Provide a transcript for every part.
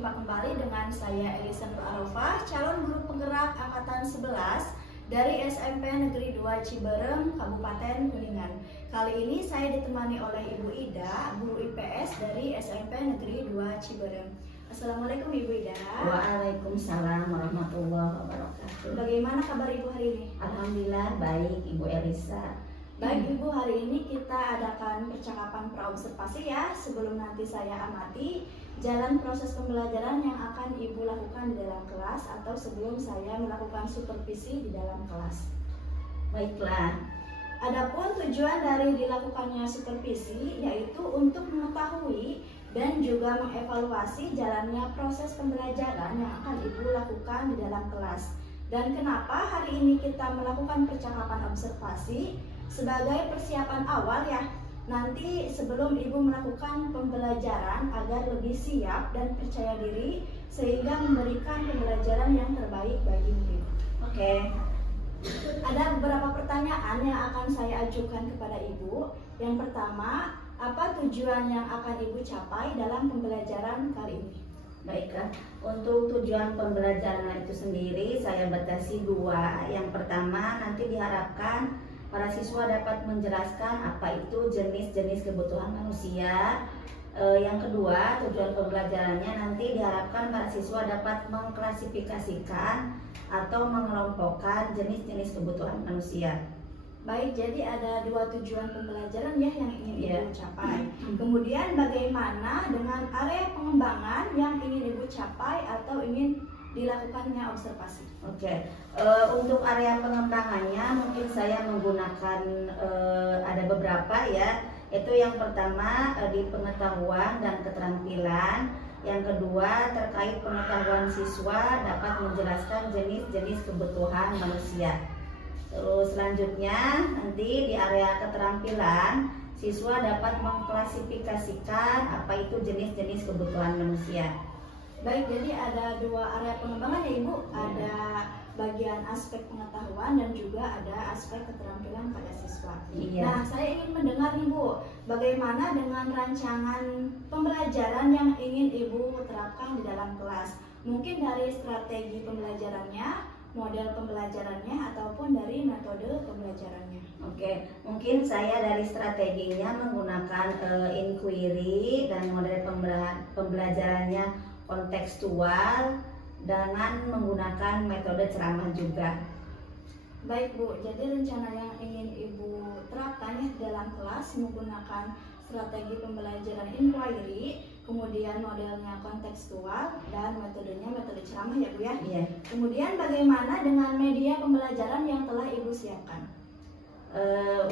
berjumpa kembali dengan saya Elisan Arafah, calon guru penggerak angkatan 11 dari SMP Negeri 2 Ciberem, Kabupaten Kuningan. Kali ini saya ditemani oleh Ibu Ida, guru IPS dari SMP Negeri 2 Ciberem. Assalamualaikum Ibu Ida. Waalaikumsalam warahmatullahi wabarakatuh. Bagaimana kabar Ibu hari ini? Alhamdulillah baik Ibu Elisa. Baik Ibu, hari ini kita adakan percakapan praobservasi ya. Sebelum nanti saya amati jalan proses pembelajaran yang akan Ibu lakukan di dalam kelas, atau sebelum saya melakukan supervisi di dalam kelas. Baiklah. Adapun tujuan dari dilakukannya supervisi yaitu untuk mengetahui dan juga mengevaluasi jalannya proses pembelajaran yang akan Ibu lakukan di dalam kelas. Dan kenapa hari ini kita melakukan percakapan observasi? Sebagai persiapan awal ya, nanti sebelum Ibu melakukan pembelajaran agar lebih siap dan percaya diri sehingga memberikan pembelajaran yang terbaik bagi murid. Oke. Ada beberapa pertanyaan yang akan saya ajukan kepada Ibu. Yang pertama, apa tujuan yang akan Ibu capai dalam pembelajaran kali ini? Baiklah, untuk tujuan pembelajaran itu sendiri saya batasi dua. Yang pertama, nanti diharapkan para siswa dapat menjelaskan apa itu jenis-jenis kebutuhan manusia. Yang kedua, tujuan pembelajarannya nanti diharapkan para siswa dapat mengklasifikasikan atau mengelompokkan jenis-jenis kebutuhan manusia. Baik, jadi ada dua tujuan pembelajaran ya yang ingin Ibu capai. Kemudian bagaimana dengan area pengembangan yang ingin Ibu capai atau ingin dilakukannya observasi? Oke. Untuk area pengembangannya mungkin saya menggunakan ada beberapa ya. Itu yang pertama di pengetahuan dan keterampilan. Yang kedua terkait pengetahuan siswa dapat menjelaskan jenis-jenis kebutuhan manusia. Terus selanjutnya nanti di area keterampilan siswa dapat mengklasifikasikan apa itu jenis-jenis kebutuhan manusia. Baik, jadi ada dua area pengembangan ya Ibu. Ada bagian aspek pengetahuan dan juga ada aspek keterampilan pada siswa. Iya. Nah, saya ingin mendengar Ibu, bagaimana dengan rancangan pembelajaran yang ingin Ibu terapkan di dalam kelas? Mungkin dari strategi pembelajarannya, model pembelajarannya, ataupun dari metode pembelajarannya. Oke, mungkin saya dari strateginya menggunakan inquiry dan model pembelajarannya kontekstual dengan menggunakan metode ceramah juga. Baik Bu, jadi rencana yang ingin Ibu terapkan ya dalam kelas menggunakan strategi pembelajaran inquiry, kemudian modelnya kontekstual, dan metodenya metode ceramah ya Bu ya. Iya. Kemudian bagaimana dengan media pembelajaran yang telah Ibu siapkan?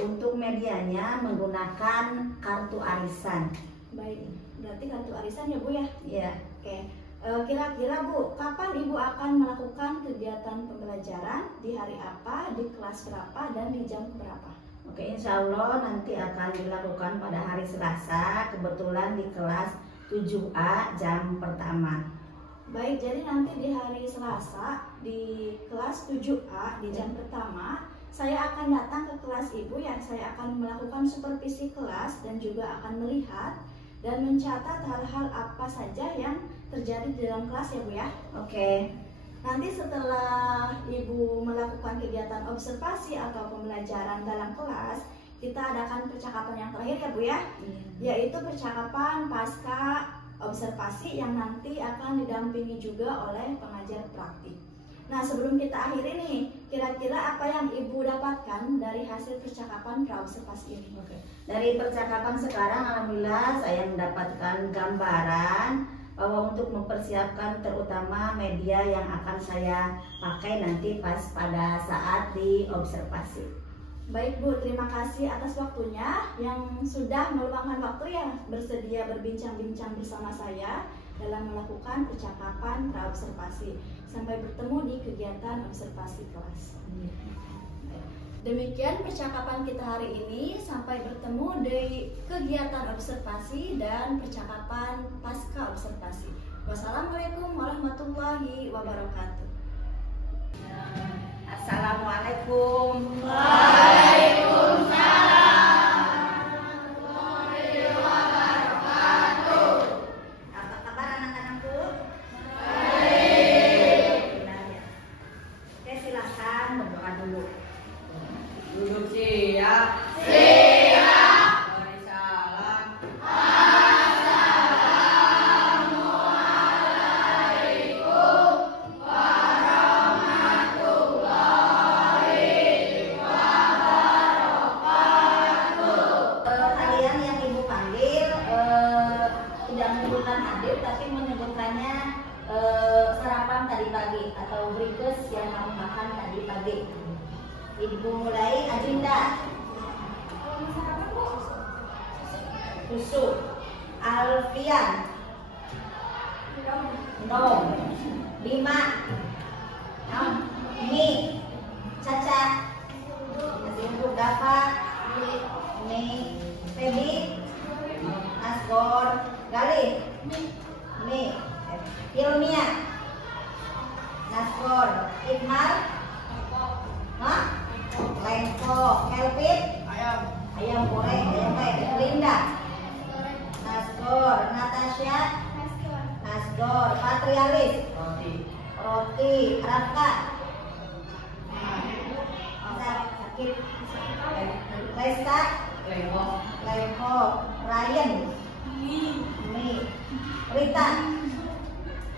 Untuk medianya menggunakan kartu arisan. Baik, berarti kartu arisan ya Bu ya? Iya. Oke. Kira-kira Bu, kapan Ibu akan melakukan kegiatan pembelajaran? Di hari apa, di kelas berapa, dan di jam berapa? Oke, insya Allah nanti akan dilakukan pada hari Selasa, kebetulan di kelas 7A jam pertama. Baik, jadi nanti di hari Selasa di kelas 7A di jam pertama saya akan datang ke kelas Ibu ya. Saya akan melakukan supervisi kelas dan juga akan melihat dan mencatat hal-hal apa saja yang terjadi di dalam kelas ya Bu ya. Oke. Nanti setelah Ibu melakukan kegiatan observasi atau pembelajaran dalam kelas, kita adakan percakapan yang terakhir ya Bu ya, yaitu percakapan pasca observasi yang nanti akan didampingi juga oleh pengajar praktik. Nah, sebelum kita akhiri nih, kira-kira apa yang Ibu dapatkan dari hasil percakapan praobservasi ini? Oke. Dari percakapan sekarang alhamdulillah saya mendapatkan gambaran bahwa untuk mempersiapkan terutama media yang akan saya pakai nanti pas pada saat di observasi. Baik Bu, terima kasih atas waktunya yang sudah meluangkan waktu ya bersedia berbincang-bincang bersama saya dalam melakukan percakapan praobservasi. Sampai bertemu di kegiatan observasi kelas. Demikian percakapan kita hari ini. Sampai bertemu di kegiatan observasi dan percakapan pasca observasi. Wassalamualaikum warahmatullahi wabarakatuh. Assalamualaikum. Waalaikumsalam. Apa kabar anak-anakku? tadi pagi atau breakfast yang kamu makan tadi pagi. Ibu mulai. Ajinda. Susu. Alfian. No. 5. Mie. Caca. Ibu Dava. Mie. Feby. Asgor. Galih. Mie. Hilmia. Nasgor. Iqmal. Lengko. Kelvin. Ayam goreng. Linda. Nasgor. Natasha. Nasgor. Patrialis. Roti. Rafka. Sakit. Lesta. Lengko. Ryan. Mie. Rita.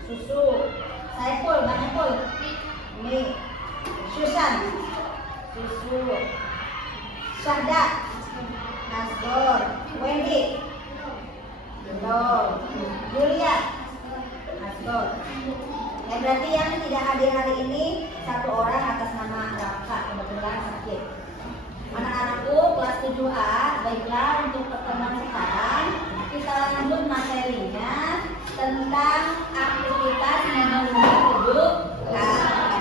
Susu. Saiful. Manapul. Mie. Susan. Susu. Syahda. Nasgor. Wendy. Julia. Nasgor. Berarti yang tidak hadir hari ini satu orang atas nama Raka, kebetulan sakit. Anak-anakku kelas 7A, baiklah untuk pertemuan sekarang kita lanjut materinya tentang aktivitas memenuhi kebutuhan.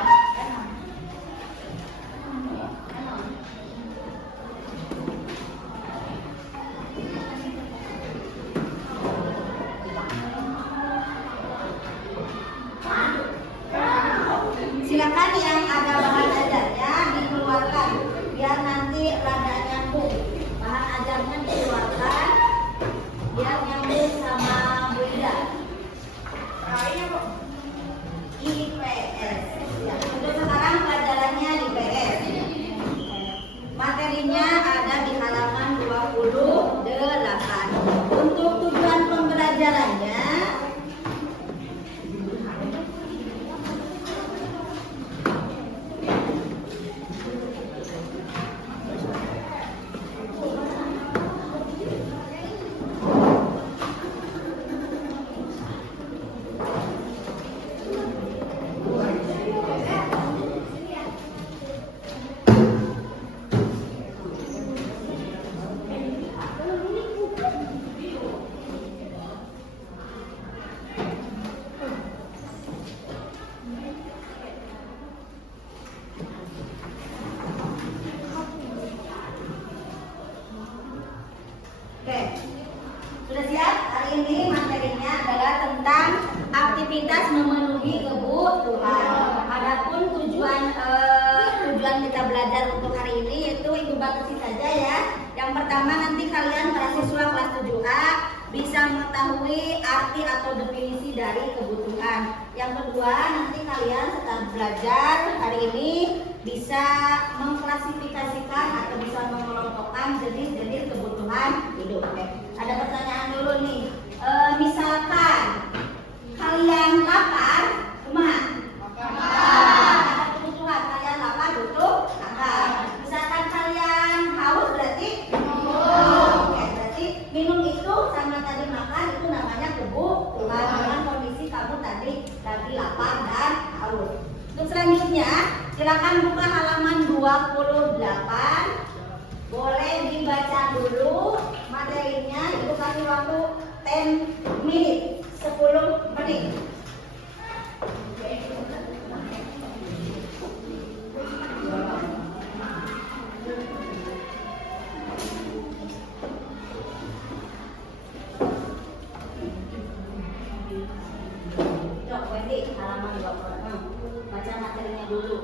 Silakan yang ada bahan ajarnya dikeluarkan biar nanti rada nyambung. Bahan ajarnya dikeluarkan biar nyambung sama Bu Ida. IPS. Ya, untuk sekarang pelajarannya di IPS. Materinya ada di halaman 28. Untuk tujuan pembelajarannya sudah siap? Hari ini materinya adalah tentang aktivitas memenuhi kebutuhan. Adapun tujuan kita belajar untuk hari ini yaitu Ibu batasi saja ya. Yang pertama nanti kalian para siswa kelas 7A bisa mengetahui arti atau definisi dari kebutuhan. Yang kedua nanti kalian setelah belajar hari ini bisa mengklasifikasikan atau bisa mengelompokkan jenis-jenis kebutuhan hidup. Oke. Ada pertanyaan dulu nih. Misalkan kalian lapar, kumaha? Ada kebutuhan kalian lapar, butuh makan. Misalkan kalian haus berarti minum. Oke, berarti minum itu sama tadi makan itu namanya kebutuhan dengan kondisi kamu tadi lagi lapar dan haus. Untuk selanjutnya silakan buka halaman 28. Boleh dibaca dulu materinya. Ibu kasih waktu 10 menit, 10 menit. Cok, Wendy, halaman 26. Baca materinya dulu.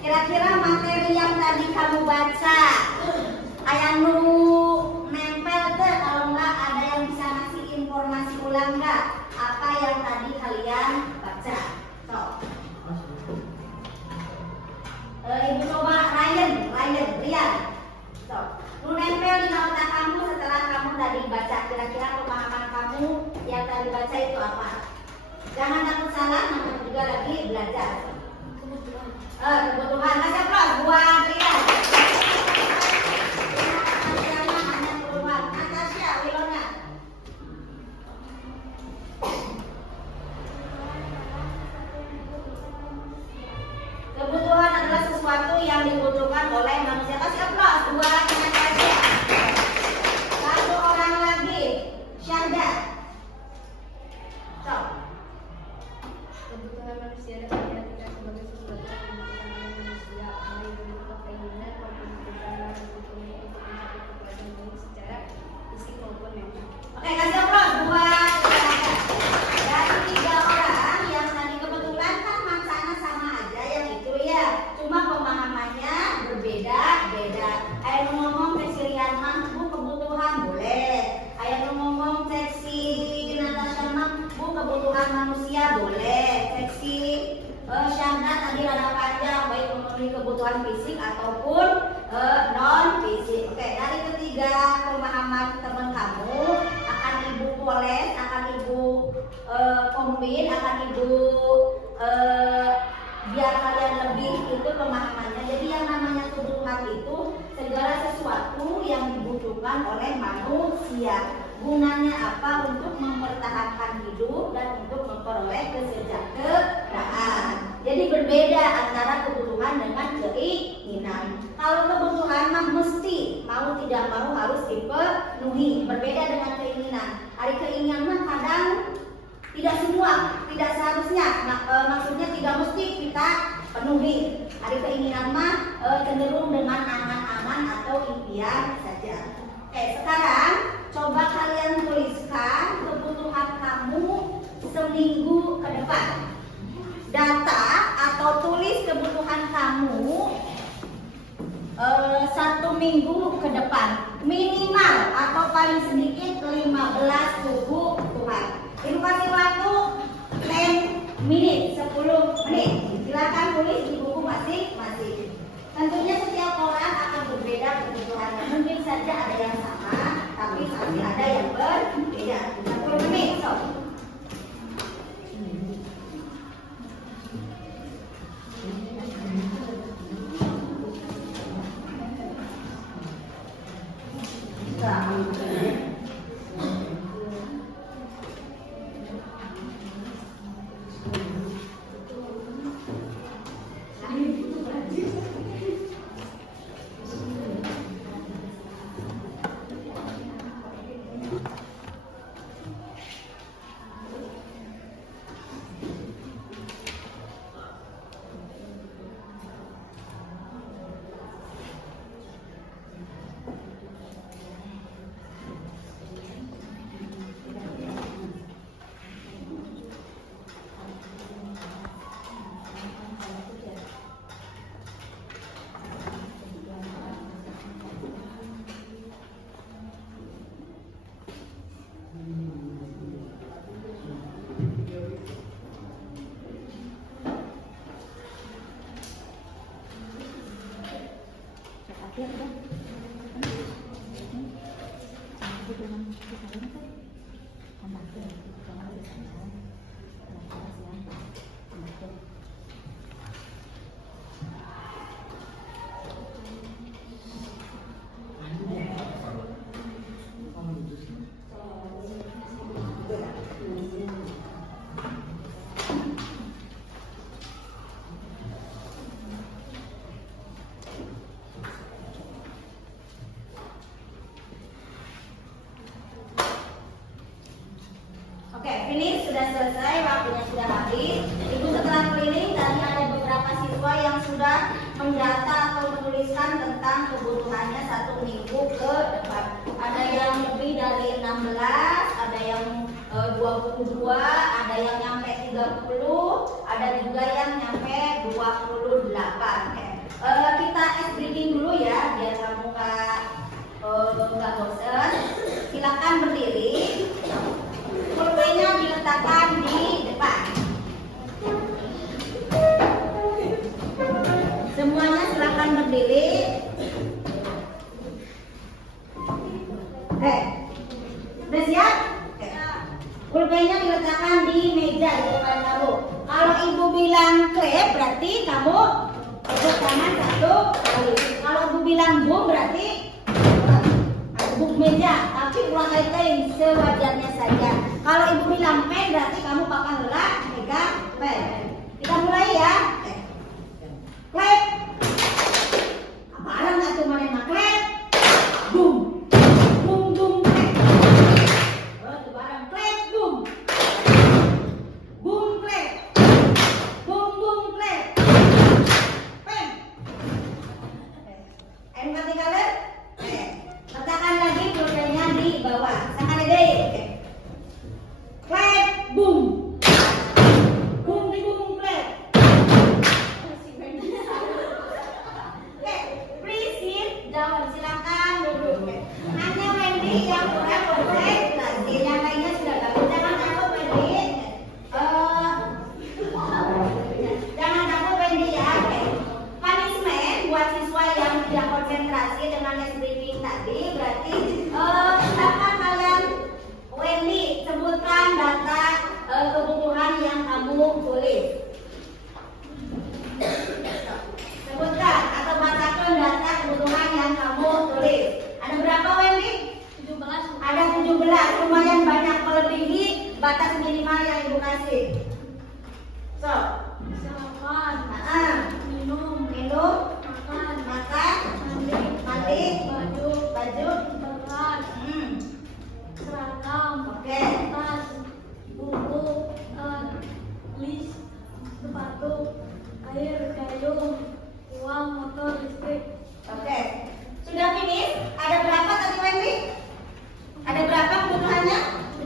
Kira-kira materi yang tadi kamu baca, aya nu nempel teh, kalau enggak ada yang bisa tadi baca, kira-kira pemahaman kamu yang tadi baca itu apa? Jangan takut salah, namanya juga lagi belajar. Kebutuhan. Kasih aplaus buat Ria. Hanya kebutuhan. Natasha, Wilona. Kebutuhan adalah sesuatu yang dibutuhkan oleh manusia. Kasih aplaus buat Natasha. Satu orang lagi, Syahda. So. Kebutuhan manusia dapat diartikan sebagai sesuatu yang dibutuhkan oleh manusia, baik berupa keinginan maupun kebutuhan yang dibutuhkan untuk mencapai kepuasan baik secara fisik maupun mental. Oke, kasih aplaus buat Syahda. Dari 3 orang yang tadi kebetulan kan maksana sama aja yang itu ya, cuma pemahamannya berbeda-beda. Ayo ngomong seksi Rian mah bu kebutuhan boleh. Ayo ngomong seksi Natasha mah bu kebutuhan manusia boleh. Seksi Syahda tadi rada panjang, baik memenuhi kebutuhan fisik ataupun non fisik. Oke, dari ketiga pemahaman teman kamu akan ibu poles, akan ibu kombin, akan ibu biar kalian lebih itu pemahamannya. Jadi yang namanya kebutuhan itu segala sesuatu yang dibutuhkan oleh manusia. Gunanya apa? Untuk mempertahankan hidup dan untuk memperoleh kesejahteraan. Jadi berbeda antara kebutuhan dengan keinginan. Kalau kebutuhan mah mesti mau tidak mau harus dipenuhi. Berbeda dengan keinginan. Hari keinginan mah kadang tidak semua, tidak seharusnya. Maksudnya tidak mesti kita penuhi. Hari keinginan mah cenderung dengan angan-angan atau impian saja. Oke, sekarang coba kalian tuliskan kebutuhan kamu seminggu ke depan. Data atau tulis kebutuhan kamu 1 minggu ke depan. Minimal atau paling sedikit 15 kebutuhan. Ibu kasih waktu 10 menit, 10 menit. Silakan tulis di buku masing-masing. Tentunya setiap orang akan berbeda kebutuhannya. Mungkin saja ada yang sama, tapi pasti ada yang berbeda. 10 menit. So. Finish, sudah selesai, waktunya sudah habis. Ibu setelah keliling tadi ada beberapa siswa yang sudah mendata atau menuliskan tentang kebutuhannya 1 minggu ke depan. Ada yang lebih dari 16, ada yang 22, ada yang nyampe 30, ada juga yang nyampe 28. Kita breathing dulu ya, biar kamu nggak bosan. Silakan berdiri. Pulpennya diletakkan di depan. Semuanya silakan berdiri. Udah siap? Oke. Pulpennya diletakkan di meja di depan kamu. Kalau ibu bilang klep berarti kamu tepuk tangan 1 kali. Kalau ibu bilang boom berarti tepuk meja. Tapi ulang kali sewajarnya saja. Kalau ibu bilang pen berarti kamu bakal gerak megang pen. Kita mulai ya. Klep. Apaan nggak cuma yang klep? Boom. Boom boom klep. Oh, barang klep boom. Boom klep. Boom boom klep. Pen. And vertical. Letakkan lagi pulpennya di bawah. Letakkan lagi. Klep boom. Boom di boom klep. Please sit down. Silakan duduk. Hanya Wendy yang kurang konsentrasi. Yang lainnya sudah bagus. Jangan takut Wendy. Jangan takut Wendy ya. Punishment buat siswa yang tidak konsentrasi dengan les briefing tadi berarti silakan kalian Wendy sebutkan data kebutuhan yang kamu tulis. Sebutkan atau bacakan data kebutuhan yang kamu tulis. Ada berapa Wendy? 17. Ada 17, lumayan banyak melebihi batas minimal yang ibu kasih. So, Sarapan, minum, makan, mandi, mandi, baju, beras, seragam, oke. tas, buku, list, sepatu, air, gayung, uang, motor, listrik. Oke. Sudah finish? Ada berapa tadi Wendy? Ada berapa kebutuhannya?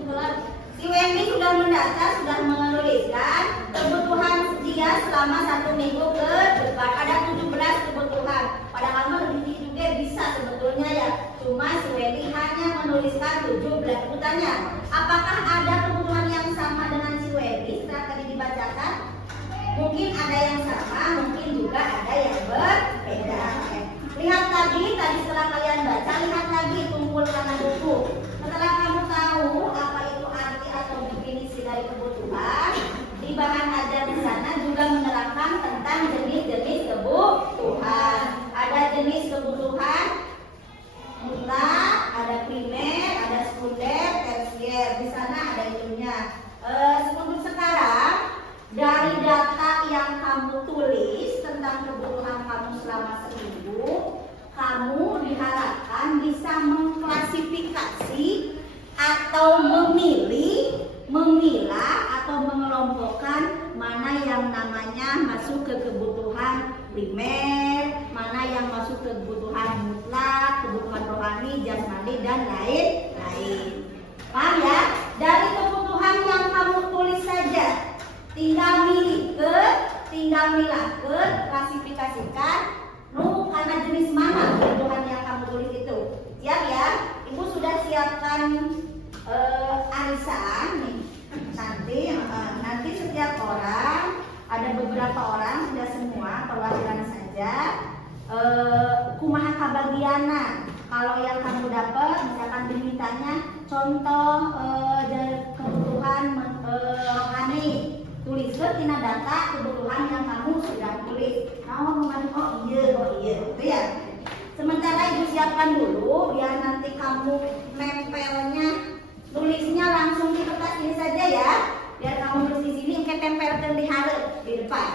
17. Si Wendy sudah mendata, sudah menuliskan kebutuhan dia selama 1 minggu ke depan. Ada 17 kebutuhan. Padahal lebih juga bisa sebetulnya ya. Cuma si Wendy hanya menuliskan 17 kebutuhannya. Apakah ada kebutuhan yang sama dengan si Wendy setelah tadi dibacakan? Mungkin ada yang sama, mungkin juga ada yang berbeda. Lihat tadi setelah kalian baca, lihat lagi kumpulkan buku. Setelah kamu tahu apa itu arti atau definisi dari kebutuhan, di bahan ajar di sana juga menerangkan tentang jenis-jenis kebutuhan. Ada jenis kebutuhan mutlak, ada primer, ada sekunder, tersier. Di sana ada itunya. Untuk sekarang dari data yang kamu tulis tentang kebutuhan kamu selama seminggu, kamu diharapkan bisa mengklasifikasi atau memilih, memilah atau mengelompokkan mana yang namanya masuk ke kebutuhan primer, mana yang masuk ke kebutuhan mutlak, kebutuhan rohani, jasmani, dan lain-lain. Paham ya? Dari kebutuhan yang kamu tulis saja, tinggal milah ke, klasifikasikan, karena jenis mana kebutuhan yang kamu tulis itu. Siap ya? Ibu sudah siapkan arisan nih. Nanti setiap orang, ada beberapa orang, sudah semua perwakilan saja. Kumaha kabagiana. Kalau yang kamu dapat, misalkan dimintanya contoh kebutuhan rohani. Tuliskan tina data kebutuhan yang kamu sudah tulis. Oh iya, itu ya. Sementara ibu siapkan dulu, biar nanti kamu nempelnya, tulisnya langsung di kertas ini saja ya. Biar kamu tulis di sini, mungkin tempelkan di hareup di depan.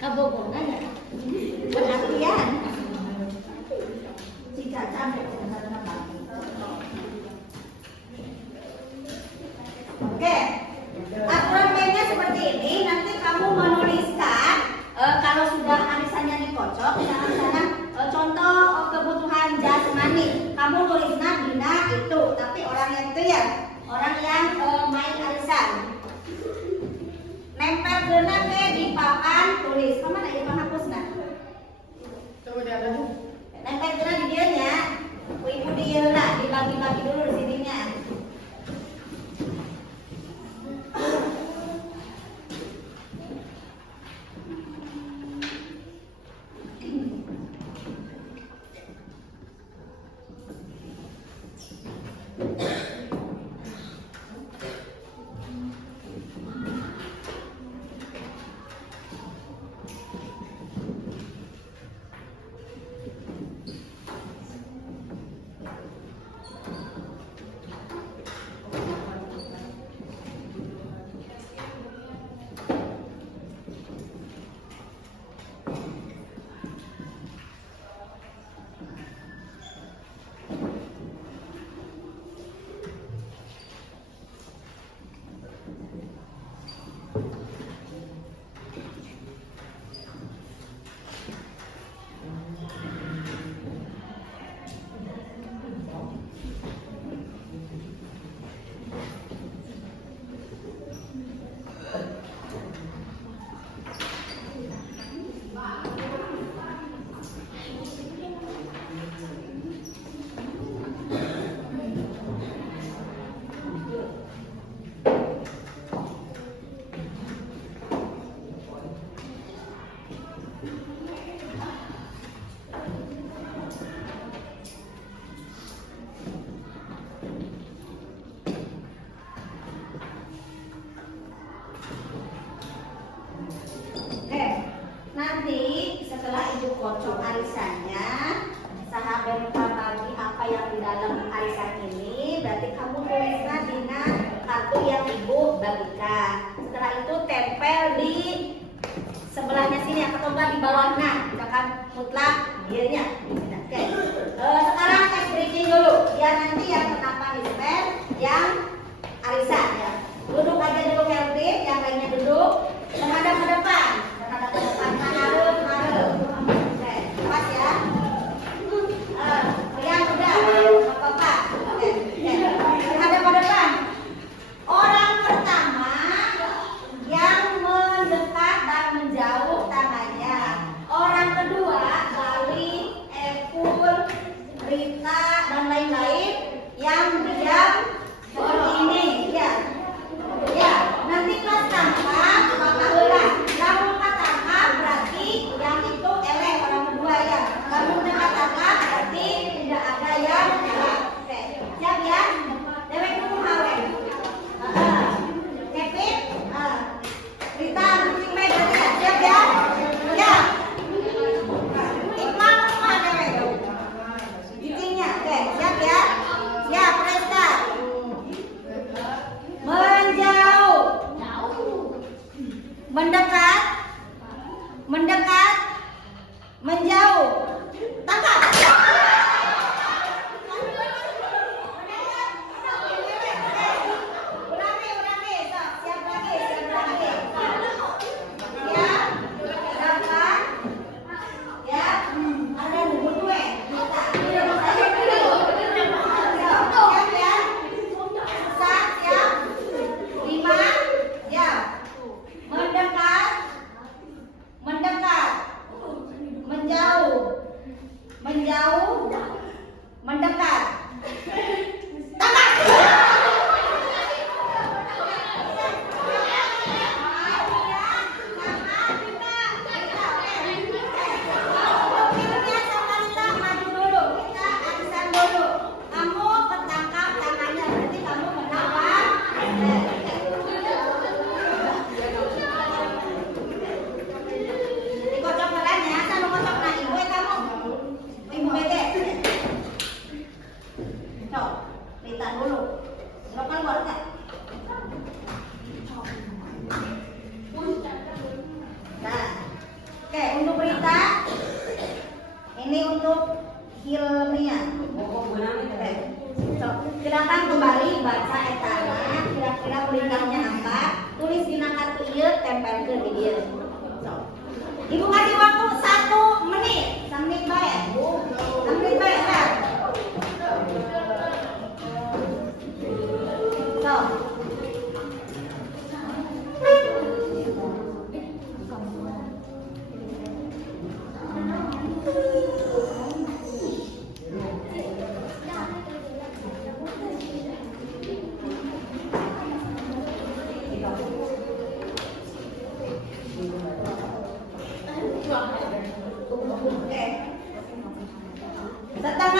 Kabogongan ya, perhatian. Si Caca ambil catatan apa? Oke, aturan mainnya seperti ini. Nanti kamu menuliskan kalau sudah arisannya dikocok, misalkan sana contoh kebutuhan jasmani, kamu tulisnya dina itu, tapi orangnya itu ya orang yang main arisan. Nempel kena di papan tulis. Kemana ya penghapusnya? Nempel kena di dianya. Ibu satu yang ibu bagikan. Setelah itu tempel di sebelahnya sini atau enggak di bawahnya, misalkan mutlak dirinya. Oke. Sekarang tes bridging dulu. Biar nanti yang kenapa dispen, yang Arisa ya. Duduk aja dulu Kelvin, yang lainnya duduk. Menghadap ke depan. Menghadap ke depan. Harap. Oke, pas ya. Yang udah, nggak apa-apa. Oke. Menghadap ke depan. Orang pertama yang mendekat dan menjauh tangannya. Orang kedua, Lali, Epul, Rita dan lain-lain yang diam seperti ini. Ya, nanti pas tangkap maka ulah. Kamu katakan berarti yang itu eleh orang kedua ya. Kamu katakan berarti tidak ada yang eleh. Oke, siap ya? Dewek dulu hawe. Kevin, Rita, kucing baik berarti ya. Siap ya? Ya. Iqbal rumah dewek. Kucingnya, oke, siap ya? Siap, Resta. Menjauh, mendekat, menjauh, tangkap. Ulangi, siap lagi. Ya, depan, ya, ada nunggu dua. Siap ya. Siap. 5, ya. Mendekat, menjauh, mendekat. Tangkap. Maju dulu, kita arisan dulu. Kamu ketangkap tangannya, berarti kamu menawar. Dikocok pelannya, sama kocok na ibu kamu. Ibu bete. Cok, Rita dulu. Lokal warga. Nah, oke untuk Rita, ini untuk Hilmia. Oke, silakan kembali baca etana. Kira-kira peringkatnya apa? Tulis di kartu ieu, tempel ke di dia. Ibu kasih waktu 1 menit. 1 menit baik. 1 menit baik kan? So. Setengah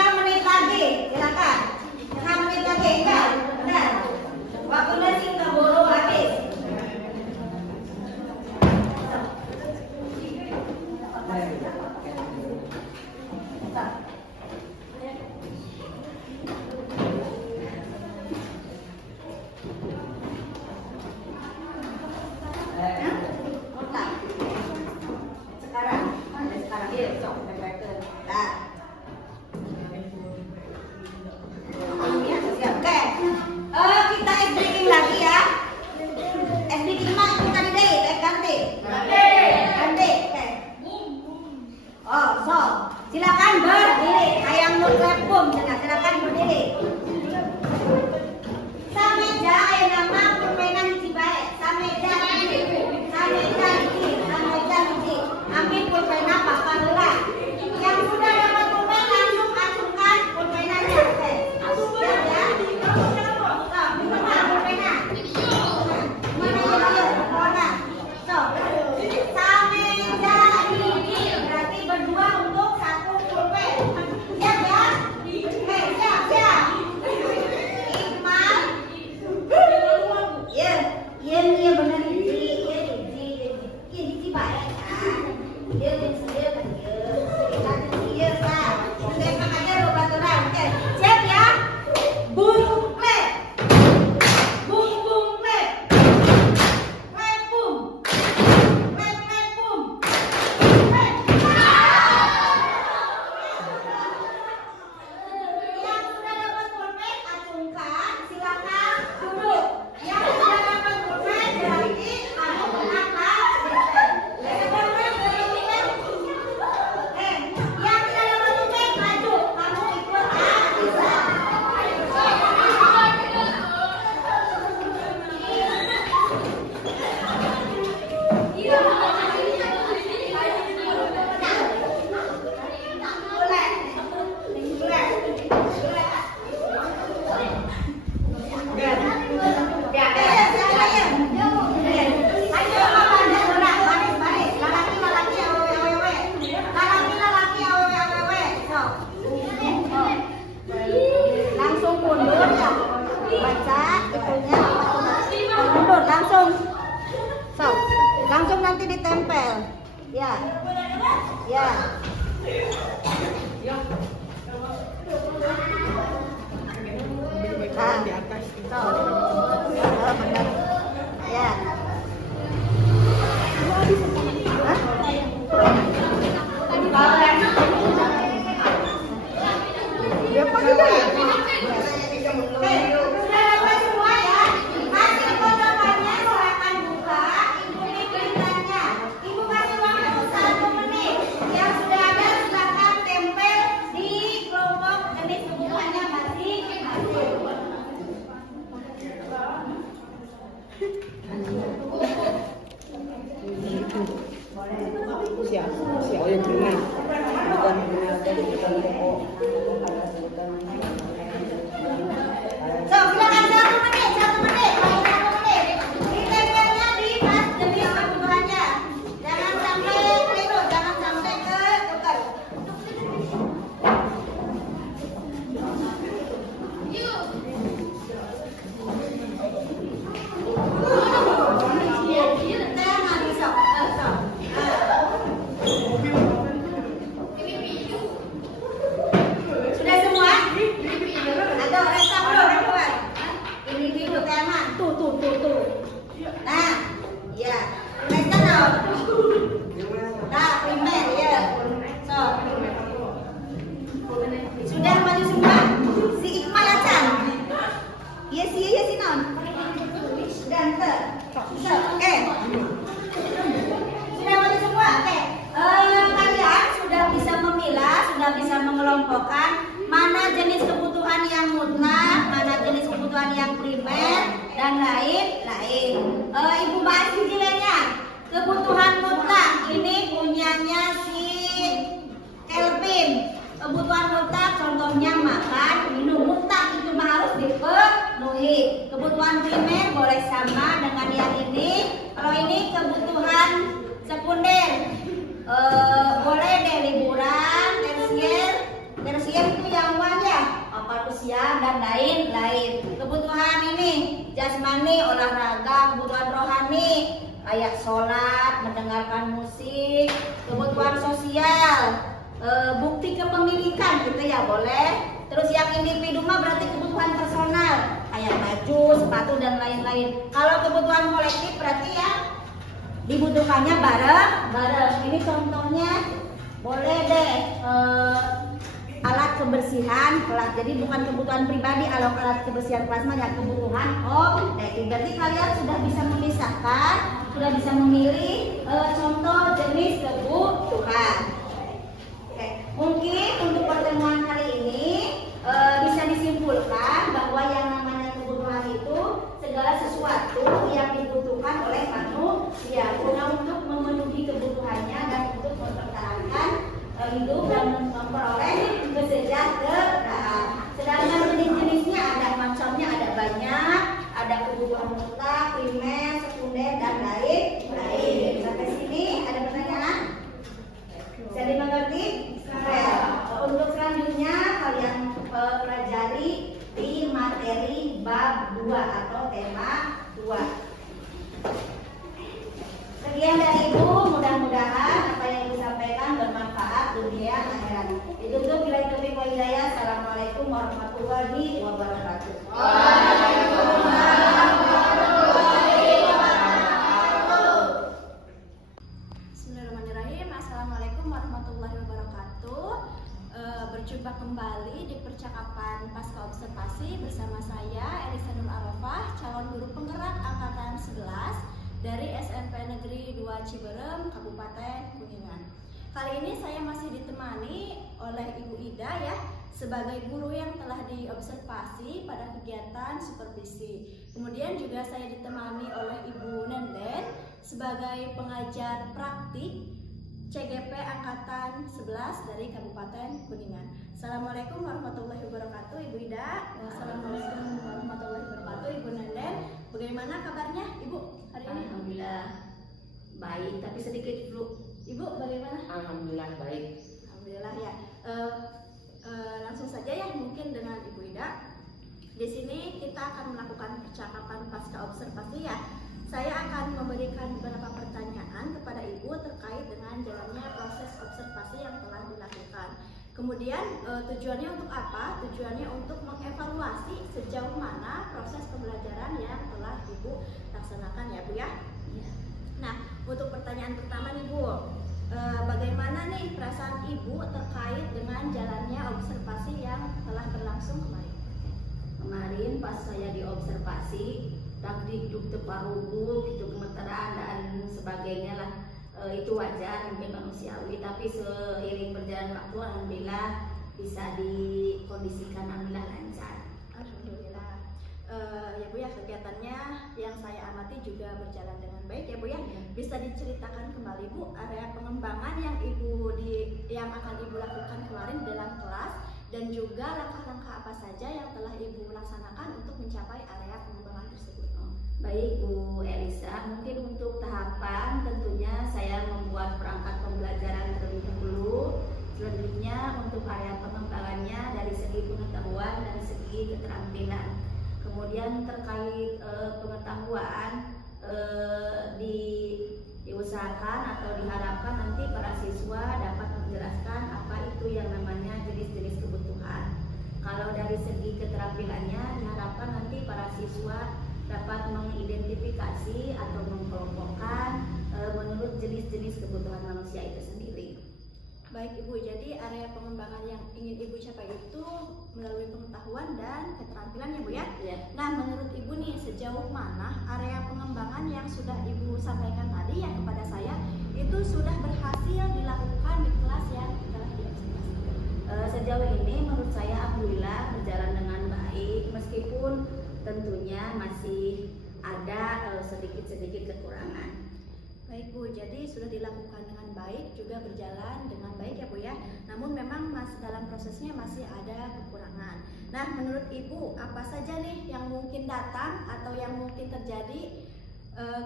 Ya. Ya. Nah, di atas itu. oh, benar. Ya. Dia pakai deh. Sudah dapat semua ya. Hasil potongannya silakan buka. Ibu lihat-lihatnya. Ibu kasih waktu 1 menit. Yang sudah ada silakan tempel di kelompok jenis kebutuhannya masing-masing. Oh yang benar. Bukan So, silakan 1 menit, 1 menit, 1 menit. Ditempelnya di tas jenis kebutuhannya. Jangan sampai keliru, jangan sampai ke tukar. Sudah semua? Atau resta belum buat? Ini dulu teman. Tuh. Nah, ya. Resta dong. Nah, primer ya. So. Sudah maju semua? Si Iqmal Hasan. Iya sih non. Ganteng. So, oke. Sudah maju semua? Oke. Kalian sudah bisa memilah, sudah bisa mengelompokkan mana jenis kebutuhan yang mutlak, mana jenis kebutuhan yang primer, dan lain-lain. Ibu bahas cicilannya. Kebutuhan mutlak ini punyanya si Kelvin. Kebutuhan mutlak contohnya makan, minum. Mutlak itu mah harus dipenuhi. Kebutuhan primer boleh sama dengan yang ini. Kalau ini kebutuhan sekunder, boleh deh liburan, tersier itu yang wajah, apa usia dan lain-lain. Kebutuhan ini jasmani, olahraga. Kebutuhan rohani kayak sholat, mendengarkan musik. Kebutuhan sosial, bukti kepemilikan gitu ya boleh. Terus yang individu mah berarti kebutuhan personal kayak baju, sepatu dan lain-lain. Kalau kebutuhan kolektif berarti ya dibutuhkannya bareng-bareng. Ini contohnya boleh deh alat kebersihan kelas. Jadi bukan kebutuhan pribadi, kalau alat kebersihan kelas mah ya kebutuhan Berarti kalian sudah bisa memisahkan, sudah bisa memilih contoh jenis kebutuhan. Oke, mungkin untuk pertemuan kali ini bisa disimpulkan bahwa yang namanya kebutuhan itu segala sesuatu yang dibutuhkan oleh manusia guna untuk memenuhi kebutuhannya dan untuk mempertahankan hidup dan memperoleh kesejahteraan. Sedangkan jenis-jenisnya ada macamnya, ada banyak, ada kebutuhan mutlak, primer, sekunder dan lain-lain. Sampai sini ada pertanyaan? Bisa dimengerti? Untuk selanjutnya kalian pelajari di materi bab 2 atau tema 2. Sekian dari Ibu, mudah-mudahan apa yang disampaikan bermanfaat dunia akhirat. Ditutup bila taufiq wal hidayah. Assalamualaikum warahmatullahi wabarakatuh. Bismillahirrahmanirrahim. Assalamualaikum warahmatullahi wabarakatuh. Berjumpa kembali di percakapan pasca observasi bersama saya Elisa Nur Arafah, calon guru penggerak angkatan 11 dari SMP Negeri 2 Ciberem, Kabupaten Kuningan. Kali ini saya masih ditemani oleh Ibu Ida ya, sebagai guru yang telah diobservasi pada kegiatan supervisi. Kemudian juga saya ditemani oleh Ibu Nenden sebagai pengajar praktik CGP angkatan 11 dari Kabupaten Kuningan. Assalamualaikum warahmatullahi wabarakatuh Ibu Ida. Assalamualaikum warahmatullahi wabarakatuh Ibu Nenden. Bagaimana kabarnya Ibu hari ini? Alhamdulillah baik, tapi sedikit flu. Ibu bagaimana? Alhamdulillah baik. Alhamdulillah ya. Langsung saja ya mungkin dengan Ibu Ida. Di sini kita akan melakukan percakapan pasca observasi ya. saya akan memberikan beberapa pertanyaan kepada Ibu terkait dengan jalannya proses observasi yang telah dilakukan. Kemudian tujuannya untuk apa? Tujuannya untuk mengevaluasi sejauh mana proses pembelajaran yang telah Ibu laksanakan ya Bu ya. Nah, untuk pertanyaan pertama nih Bu, bagaimana nih perasaan Ibu terkait dengan jalannya observasi yang telah berlangsung kemarin? Kemarin pas saya diobservasi, dikduk teparugu, gitu gemeteran dan sebagainya lah, itu wajar mungkin manusiawi, tapi seiring berjalan waktu alhamdulillah bisa dikondisikan, alhamdulillah lancar. Alhamdulillah. Ya Bu ya, kegiatannya yang saya amati juga berjalan dengan baik ya Bu ya. Bisa diceritakan kembali Bu area pengembangan yang akan Ibu lakukan kemarin dalam kelas, dan juga langkah-langkah apa saja yang telah Ibu laksanakan untuk mencapai area pengembangan tersebut. Baik Bu Elisa, mungkin untuk tahapan tentunya saya membuat perangkat pembelajaran terlebih dahulu. Selanjutnya untuk area pengembangannya dari segi pengetahuan dan segi keterampilan. Kemudian terkait pengetahuan, diusahakan atau diharapkan nanti para siswa dapat menjelaskan apa itu yang namanya jenis-jenis kebutuhan. Kalau dari segi keterampilannya diharapkan nanti para siswa dapat mengidentifikasi atau mengkelompokkan menurut jenis-jenis kebutuhan manusia itu sendiri. Baik Ibu, jadi area pengembangan yang ingin Ibu capai itu melalui pengetahuan dan keterampilan ya Bu ya? Ya. Nah, menurut Ibu nih sejauh mana area pengembangan yang sudah Ibu sampaikan tadi yang kepada saya itu sudah berhasil dilakukan di kelas yang telah diobservasikan? Sejauh ini menurut saya alhamdulillah berjalan dengan baik, meskipun tentunya masih ada sedikit-sedikit kekurangan. Baik Bu, jadi sudah dilakukan dengan baik, juga berjalan dengan baik ya Bu ya. Namun memang dalam prosesnya masih ada kekurangan. Nah, menurut Ibu apa saja nih yang mungkin datang atau yang mungkin terjadi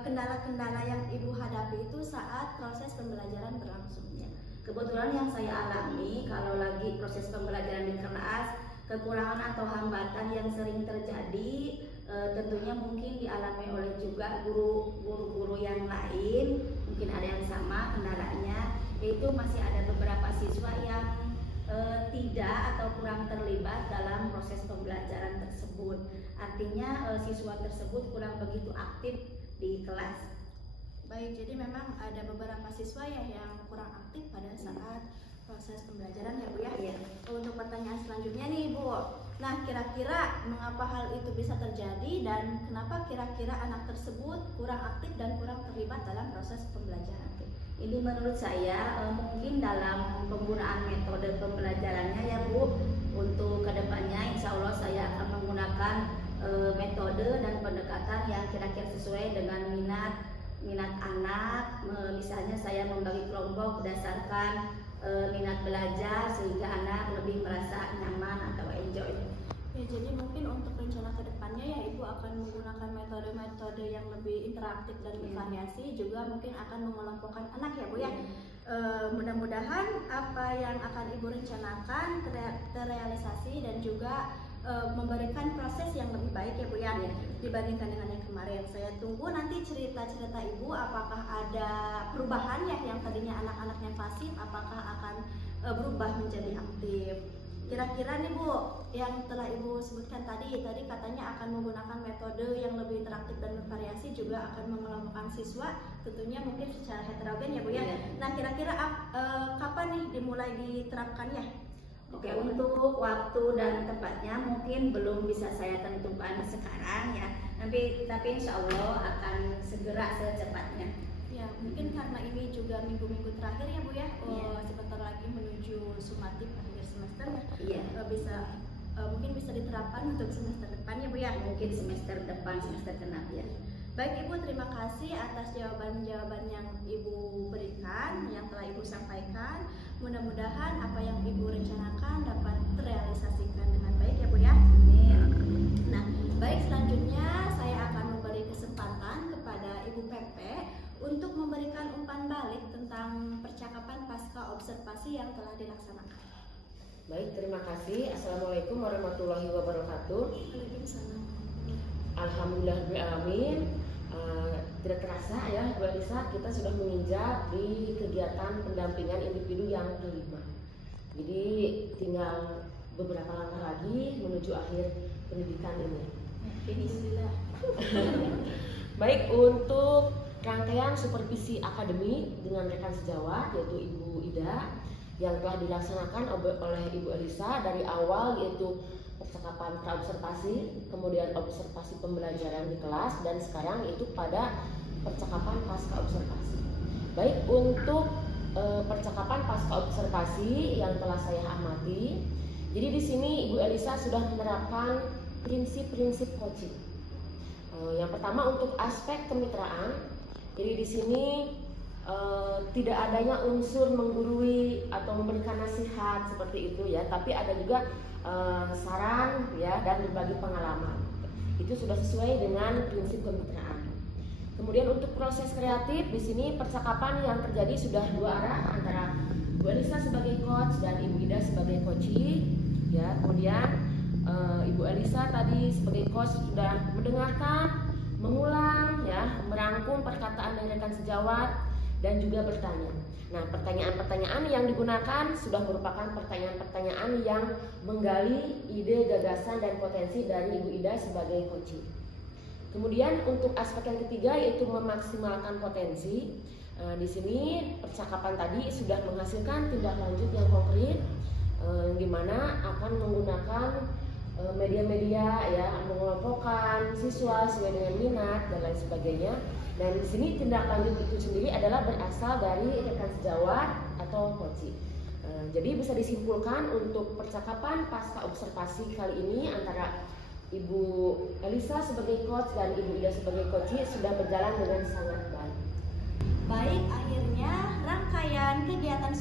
kendala-kendala yang Ibu hadapi itu saat proses pembelajaran berlangsung? Ya. Kebetulan yang saya alami kalau lagi proses pembelajaran di kelas, kekurangan atau hambatan yang sering terjadi tentunya mungkin dialami oleh juga guru-guru yang lain, mungkin ada yang sama kendalanya, yaitu masih ada beberapa siswa yang tidak atau kurang terlibat dalam proses pembelajaran tersebut. Artinya siswa tersebut kurang begitu aktif di kelas. Baik, jadi memang ada beberapa siswa ya yang kurang aktif pada saat proses pembelajaran ya Bu ya. Iya. Untuk pertanyaan selanjutnya nih Bu, nah kira-kira mengapa hal itu bisa terjadi dan kenapa kira-kira anak tersebut kurang aktif dan kurang terlibat dalam proses pembelajaran? Ini menurut saya mungkin dalam penggunaan metode pembelajarannya ya Bu. Untuk kedepannya insya Allah saya akan menggunakan metode dan pendekatan yang kira-kira sesuai dengan minat anak. Misalnya saya membagi kelompok berdasarkan minat belajar sehingga anak lebih merasa nyaman atau enjoy. Ya, jadi mungkin untuk rencana kedepannya ya Ibu akan menggunakan metode-metode yang lebih interaktif dan bervariasi, juga mungkin akan mengelompokkan anak ya Bu ya. Mudah-mudahan apa yang akan Ibu rencanakan terrealisasi dan juga memberikan proses yang lebih baik ya Bu ya, dibandingkan dengan yang kemarin. Saya tunggu nanti cerita-cerita Ibu apakah ada perubahan ya, yang tadinya anak-anaknya pasif apakah akan berubah menjadi aktif. Kira-kira nih Bu, yang telah Ibu sebutkan tadi katanya akan menggunakan metode yang lebih interaktif dan bervariasi, juga akan mengelompokkan siswa, tentunya mungkin secara heterogen ya Bu ya. Nah, kira-kira kapan nih dimulai diterapkannya? Oke, untuk waktu dan tempatnya mungkin belum bisa saya tentukan sekarang ya. Tapi insya Allah akan segera secepatnya. Ya, mungkin karena ini juga minggu-minggu terakhir ya Bu ya. Sebentar lagi menuju sumatif akhir semester ya. Mungkin bisa diterapkan untuk semester depan ya Bu ya. Mungkin semester depan, semester genap ya. Baik Ibu, terima kasih atas jawaban-jawaban yang Ibu berikan, yang telah Ibu sampaikan. Mudah-mudahan apa yang Ibu rencanakan dapat terrealisasikan dengan baik ya Bu ya. Nah, baik, selanjutnya saya akan memberi kesempatan kepada Ibu Pepe untuk memberikan umpan balik tentang percakapan pasca observasi yang telah dilaksanakan. Baik, terima kasih. Assalamualaikum warahmatullahi wabarakatuh. Waalaikumsalam. Alhamdulillahirrahmanirrahim. Tidak terasa ya Bu Elisa, kita sudah menginjak di kegiatan pendampingan individu yang kelima. Jadi tinggal beberapa langkah lagi menuju akhir pendidikan ini. Bismillah. Baik, untuk rangkaian supervisi akademik dengan rekan sejawat yaitu Ibu Ida yang telah dilaksanakan oleh Ibu Elisa dari awal, yaitu percakapan praobservasi, kemudian observasi pembelajaran di kelas, dan sekarang itu pada percakapan pasca observasi. Baik, untuk percakapan pasca observasi yang telah saya amati, jadi di sini Ibu Elisa sudah menerapkan prinsip-prinsip coaching. Yang pertama untuk aspek kemitraan, jadi di sini tidak adanya unsur menggurui atau memberikan nasihat seperti itu ya, tapi ada juga saran ya dan berbagi pengalaman. Itu sudah sesuai dengan prinsip kemitraan. Kemudian untuk proses kreatif, di sini percakapan yang terjadi sudah dua arah antara Bu Elisa sebagai coach dan Ibu Ida sebagai coachee ya. Kemudian Ibu Elisa tadi sebagai coach sudah mendengarkan, mengulang ya, merangkum perkataan dari rekan sejawat dan juga bertanya. Nah, pertanyaan-pertanyaan yang digunakan sudah merupakan pertanyaan-pertanyaan yang menggali ide, gagasan dan potensi dari Ibu Ida sebagai coachee. Kemudian untuk aspek yang ketiga yaitu memaksimalkan potensi. Di sini percakapan tadi sudah menghasilkan tindak lanjut yang konkret, di mana akan menggunakan media-media ya, mengelompokkan siswa sesuai dengan minat dan lain sebagainya. Dan di sini tindak lanjut itu sendiri adalah berasal dari rekan sejawat atau coachee. Jadi bisa disimpulkan untuk percakapan pasca observasi kali ini antara Ibu Elisa sebagai coach dan Ibu Ida sebagai coachee sudah berjalan dengan sangat baik. Baik, akhirnya rangkaian kegiatan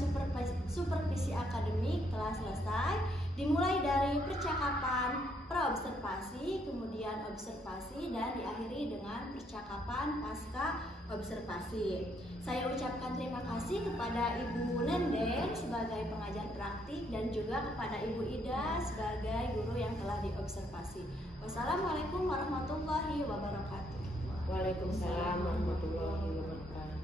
supervisi akademik telah selesai, dimulai dari percakapan praobservasi, kemudian observasi, dan diakhiri dengan percakapan pasca observasi. Saya ucapkan terima kasih kepada Ibu Nenden sebagai pengajar praktik dan juga kepada Ibu Ida sebagai guru yang telah diobservasi. Wassalamualaikum warahmatullahi wabarakatuh. Waalaikumsalam warahmatullahi wabarakatuh.